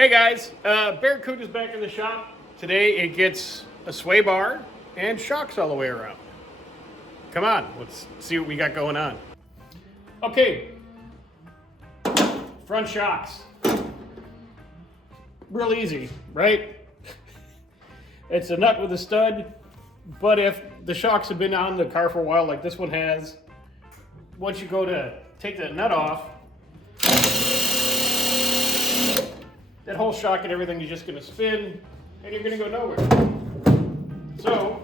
Hey guys, Barracuda's back in the shop. Today it gets a sway bar and shocks all the way around. Come on, let's see what we got going on. Okay, front shocks. Real easy, right? It's a nut with a stud, but if the shocks have been on the car for a while like this one has, once you go to take that nut off, that whole shock and everything is just going to spin and you're going to go nowhere. So,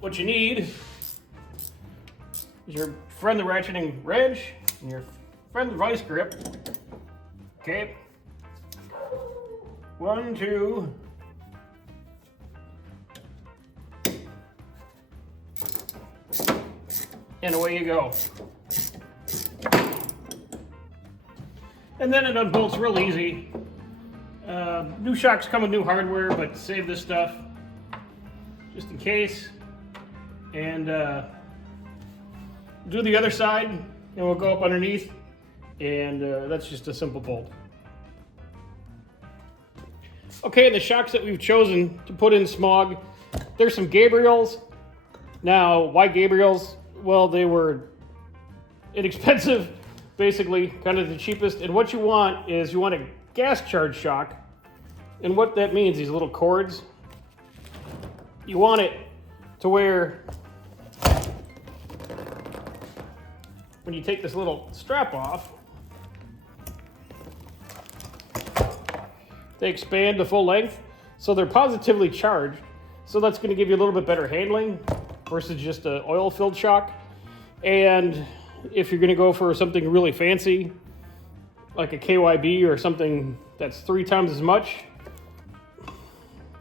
what you need is your friend the ratcheting wrench and your friend the vice grip. Okay. 1, 2. And away you go. And then it unbolts real easy. New shocks come with new hardware, but save this stuff just in case. And do the other side, and we'll go up underneath. And that's just a simple bolt. Okay, and the shocks that we've chosen to put in Smaug, there's some Gabriels. Now, why Gabriels? Well, they were inexpensive, basically, kind of the cheapest. And what you want is you want a gas charge shock. And what that means, these little cords, you want it to where when you take this little strap off, they expand to full length. So they're positively charged. So that's going to give you a little bit better handling versus just an oil-filled shock. And if you're going to go for something really fancy, like a KYB or something that's 3 times as much,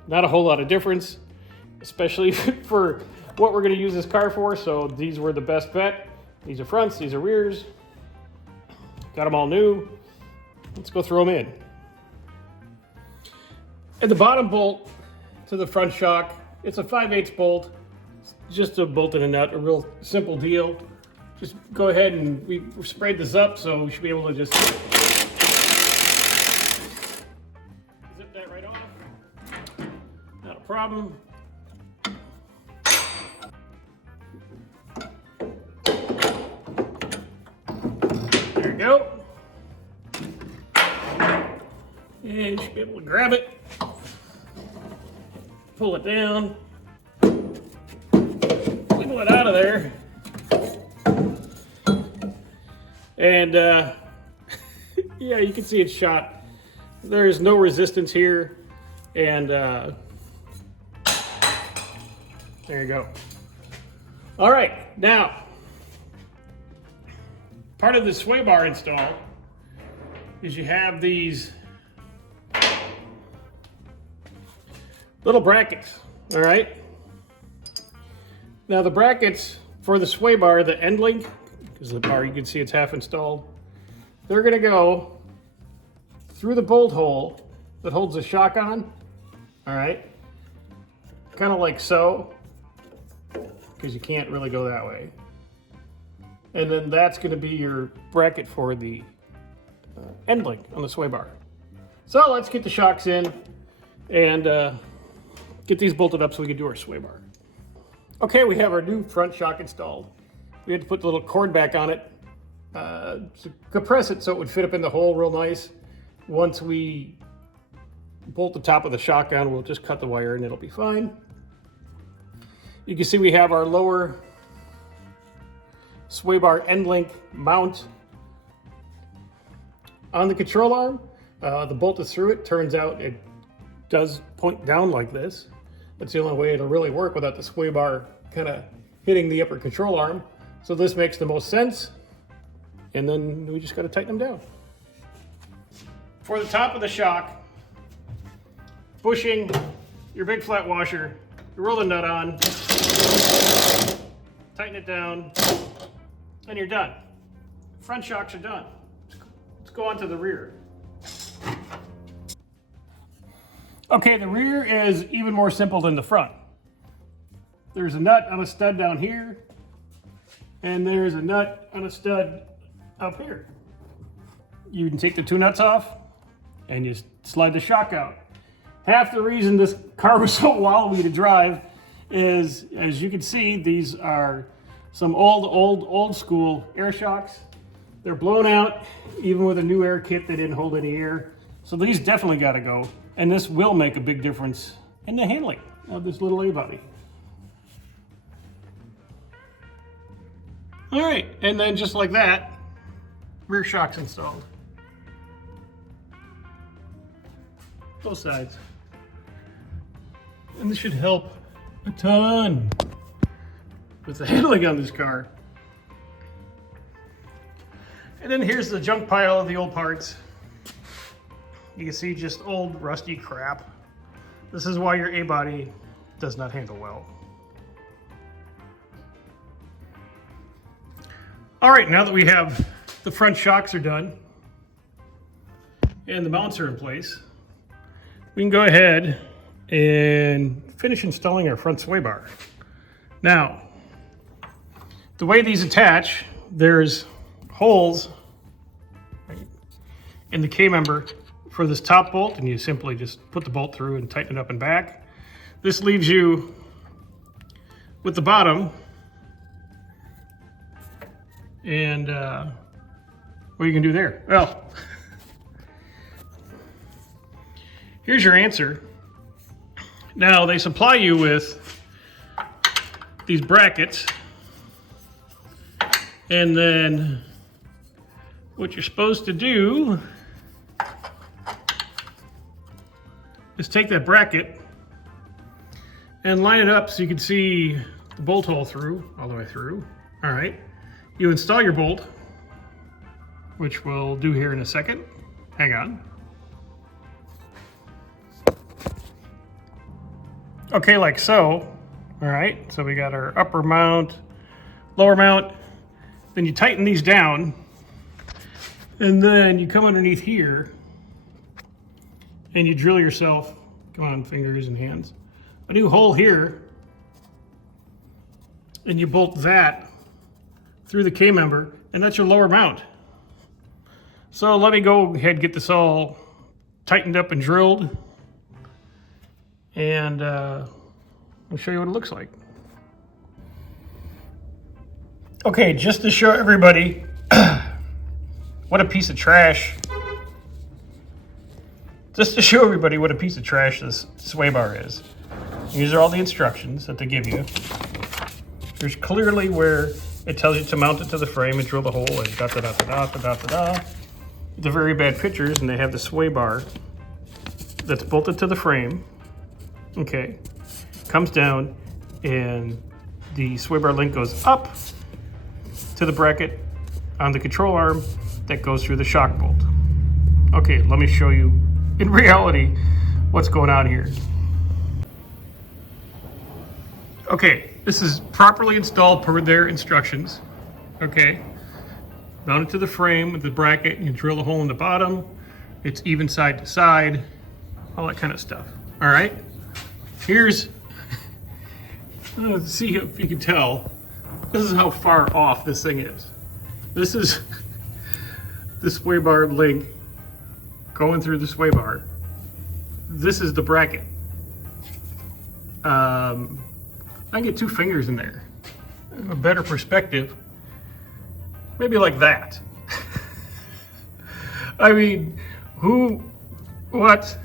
not a whole lot of difference, especially for what we're going to use this car for. So these were the best bet. These are fronts, these are rears. Got them all new. Let's go throw them in. And the bottom bolt to the front shock, it's a 5/8 bolt. It's just a bolt and a nut, a real simple deal. Just go ahead and we sprayed this up, so we should be able to just zip that right off. Not a problem. There you go. And you should be able to grab it, pull it down, wiggle it out of there. And yeah, you can see it's shot. There's no resistance here. And there you go. All right, now, part of the sway bar install is you have these little brackets, all right? Now the brackets for the sway bar, the end link, because the bar, you can see it's half installed, they're gonna go through the bolt hole that holds the shock on, all right? Kind of like so, because you can't really go that way. And then that's gonna be your bracket for the end link on the sway bar. So let's get the shocks in and get these bolted up so we can do our sway bar. Okay, we have our new front shock installed. We had to put the little cord back on it to compress it so it would fit up in the hole real nice. Once we bolt the top of the shock on, we'll just cut the wire and it'll be fine. You can see we have our lower sway bar end link mount on the control arm. The bolt is through it. Turns out it does point down like this. That's the only way it'll really work without the sway bar kind of hitting the upper control arm. So this makes the most sense. And then we just got to tighten them down. For the top of the shock, bushing your big flat washer, you roll the nut on, tighten it down, and you're done. Front shocks are done. Let's go on to the rear. Okay, the rear is even more simple than the front. There's a nut on a stud down here, and there's a nut on a stud up here. You can take the 2 nuts off and you slide the shock out. Half the reason this car was so wobbly to drive is, as you can see, these are some old school air shocks. They're blown out. Even with a new air kit, they didn't hold any air. So these definitely got to go. And this will make a big difference in the handling of this little A-body. All right, and then just like that, rear shock's installed. Both sides. And this should help a ton with the handling on this car. And then here's the junk pile of the old parts. You can see just old rusty crap. This is why your A-body does not handle well. All right, now that we have the front shocks are done and the mounts are in place, we can go ahead and finish installing our front sway bar. Now, the way these attach, there's holes in the K-member for this top bolt, and you simply just put the bolt through and tighten it up and back. This leaves you with the bottom, and what are you gonna do there? Well, here's your answer. Now, they supply you with these brackets, and then what you're supposed to do is take that bracket and line it up so you can see the bolt hole through, all the way through. All right. You install your bolt, which we'll do here in a second. Hang on. Okay, like so. All right, so we got our upper mount, lower mount. Then you tighten these down, and then you come underneath here and you drill yourself, come on, fingers and hands, a new hole here, and you bolt that through the K-member, and that's your lower mount. So let me go ahead and get this all tightened up and drilled, and I'll show you what it looks like. Okay, just to show everybody what a piece of trash, this sway bar is. These are all the instructions that they give you. There's clearly where it tells you to mount it to the frame and drill the hole and da-da-da-da-da-da-da-da. The very bad pictures, and they have the sway bar that's bolted to the frame. Okay, comes down, and the sway bar link goes up to the bracket on the control arm that goes through the shock bolt. Okay, let me show you in reality what's going on here. Okay, this is properly installed per their instructions. Okay, mount it to the frame with the bracket, and you drill a hole in the bottom. It's even side to side, all that kind of stuff. All right, here's, let's see if you can tell. This is how far off this thing is. This is the sway bar link going through the sway bar. This is the bracket. I can get 2 fingers in there. A better perspective, maybe like that. I mean, what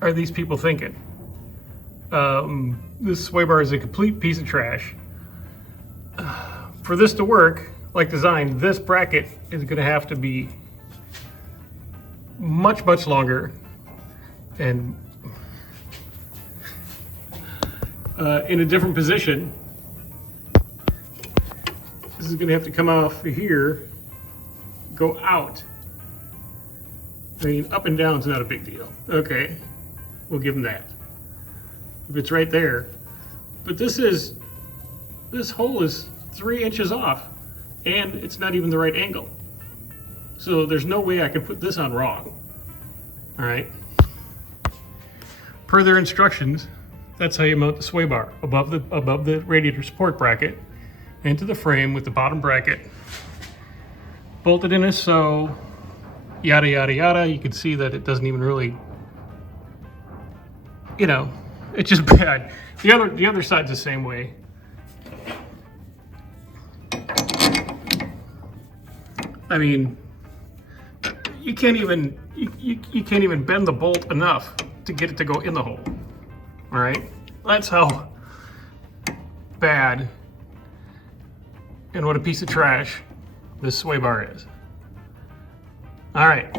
are these people thinking? This sway bar is a complete piece of trash. For this to work like designed, this bracket is going to have to be much longer and in a different position. This is going to have to come off here, go out. I mean, up and down is not a big deal. Okay, we'll give them that. If it's right there. But this hole is 3 inches off, and it's not even the right angle. So there's no way I can put this on wrong. All right. Per their instructions, that's how you mount the sway bar above the radiator support bracket into the frame with the bottom bracket bolted in as so. yada, yada, yada. You can see that it doesn't even really, you know, it's just bad. The other side's the same way. I mean, you can't even you can't even bend the bolt enough to get it to go in the hole. All right, that's how bad and what a piece of trash this sway bar is. All right.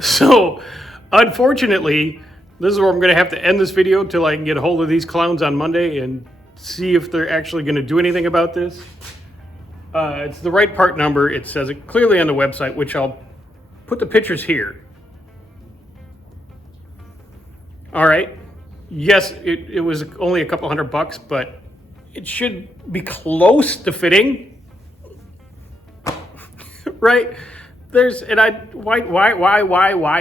So, unfortunately, this is where I'm going to have to end this video till I can get a hold of these clowns on Monday and see if they're actually going to do anything about this. It's the right part number. It says it clearly on the website, which I'll put the pictures here. All right. Yes, it was only a couple $100, but it should be close to fitting. Right? Why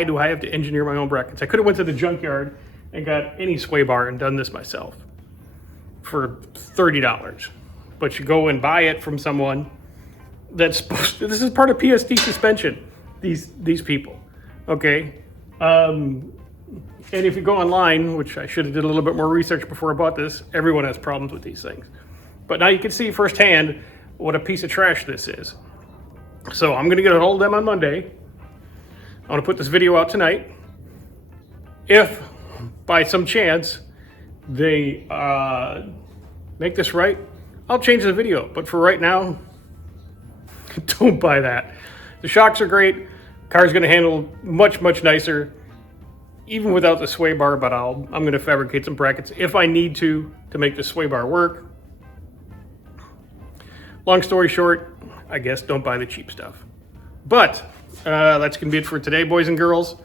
do I have to engineer my own brackets? I could have went to the junkyard and got any sway bar and done this myself for $30. But you go and buy it from someone that's supposed to, this is part of PSD suspension, these people, okay? And if you go online, which I should have did a little bit more research before I bought this, everyone has problems with these things. But now you can see firsthand what a piece of trash this is. So I'm gonna get a hold of them on Monday. I wanna put this video out tonight. If by some chance they make this right, I'll change the video, but for right now, don't buy that. The shocks are great. Car's gonna handle much, much nicer, even without the sway bar, but I'm gonna fabricate some brackets if I need to make the sway bar work. Long story short, I guess don't buy the cheap stuff. But that's gonna be it for today, boys and girls.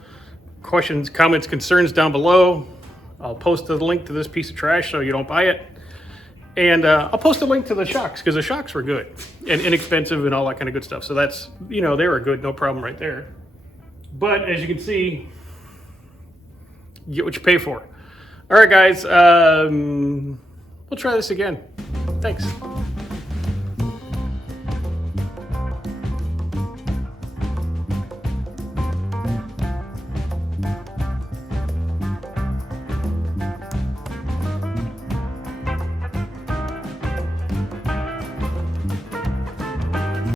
Questions, comments, concerns down below. I'll post the link to this piece of trash so you don't buy it. And I'll post a link to the shocks because the shocks were good and inexpensive and all that kind of good stuff. So that's, you know, they were good, no problem right there. But as you can see, you get what you pay for. All right, guys, we'll try this again. Thanks.